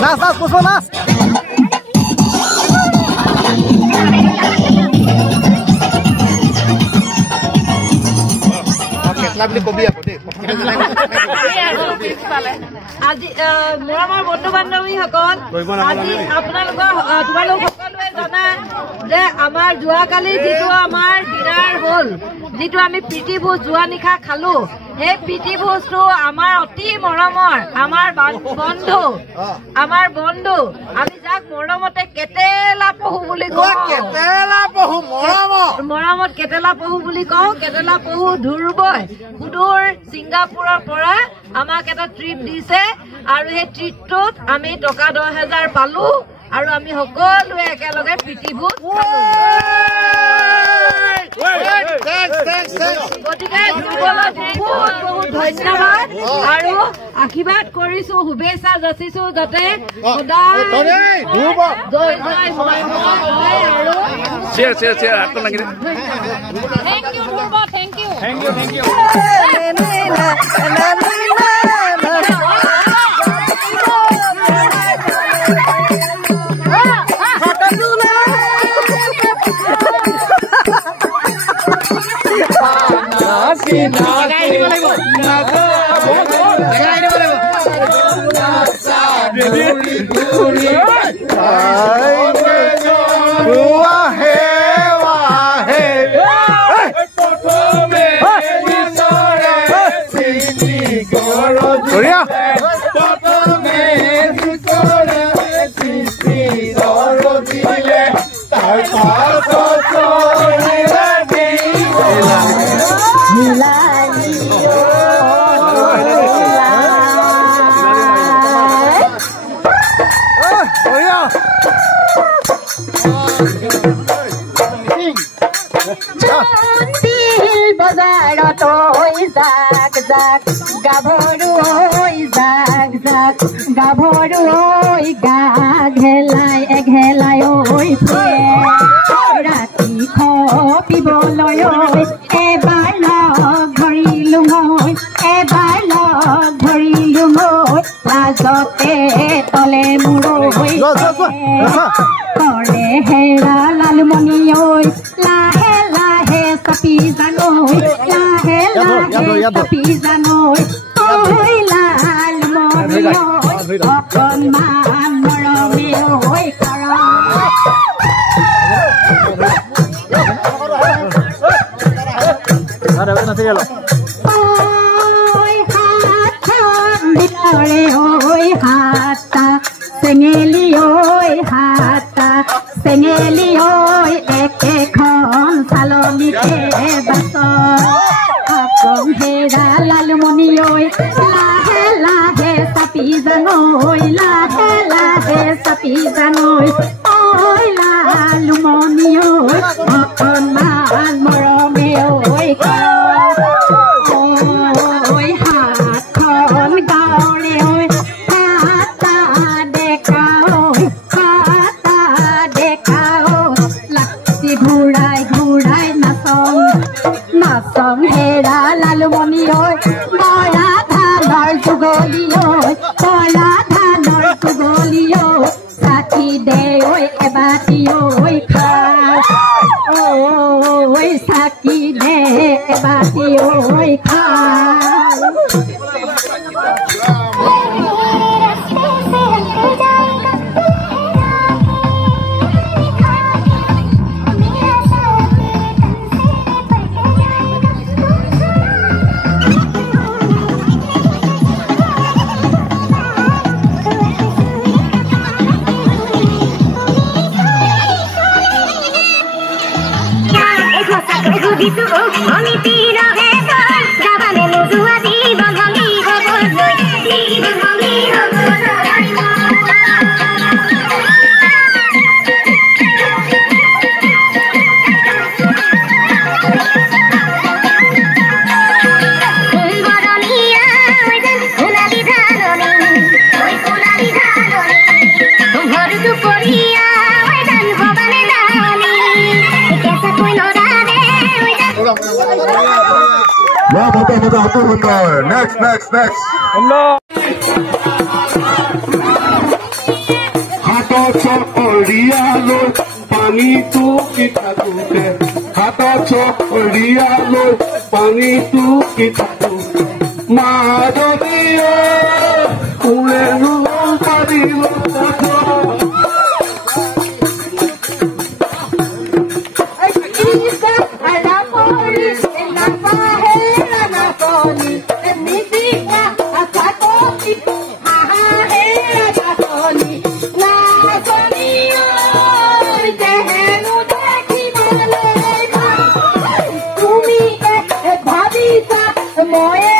Nas, puso nas. আজি মৰমৰ বন্ধু বান্ধৱীসকল আজি আপোনালোকৰ তোমালোক সকলোৱে জানা যে আমাৰ যোৱাকালি যিটো আমাৰ ডিনাৰ হ'ল যিটো আমি প্ৰীতি ভোজ যোৱা নিশা খালো সেই প্ৰীতি ভোজটো আমাৰ অতি মৰমৰ আমাৰ বন্ধু আমি যাক মৰমতে কেটেলা পহু বুলি কওঁ মৰমত কেটেলা পহু বুলি কওঁ কেটেলা পহু ধুৰবই সুদূৰ ছিংগাপুৰৰ পৰা আমাক এটা ট্ৰিপ দিছে আৰু সেই ট্ৰিপটোত আমি টকা 10,000 পালো আৰু আমি সকলোৱে একেলগে প্ৰীতি ভোজ গতিকে ধ্ৰুৱলৈ বহুত বহুত ধন্যবাদ আৰু আশীৰ্বাদ কৰিছো শুভেচ্ছা যাচিছো যাতে সদায় গাভৰু গা ঘেলাই এঘেলাই ৰাতি খপিবলৈ এবাৰ লগ ধৰিলো মই লাজতে তলে মূৰৈ কৰে হেৰা লালমণি লাহে লাহে চাপি জানৈ লাহে লাহে চাপি জানৈ লালমণি অকণমান মৰমে হাতা চেঙেলি একেখন চালনীতে বাছ হেৰা লালমণি লাহে লাহে চাপি জানৈ লাহে লাহে চাপি জানৈ লালমণি অকণমান মৰমে হাতখন গাঁৱৰে হাতা ডেকা লাচি ঘূৰাই ঘূৰাই নাচং হেৰা লালমণি বৰা ধানৰ যুগলি চাকি দে এবাতি খা চাকি দে এবাতি খা Buddha Buddha. Next. Hato chokorialo, pani tu kitatute. Hato chokorialo, pani tu kitatute. Madhuriyo, ulenu padilo kato. Moe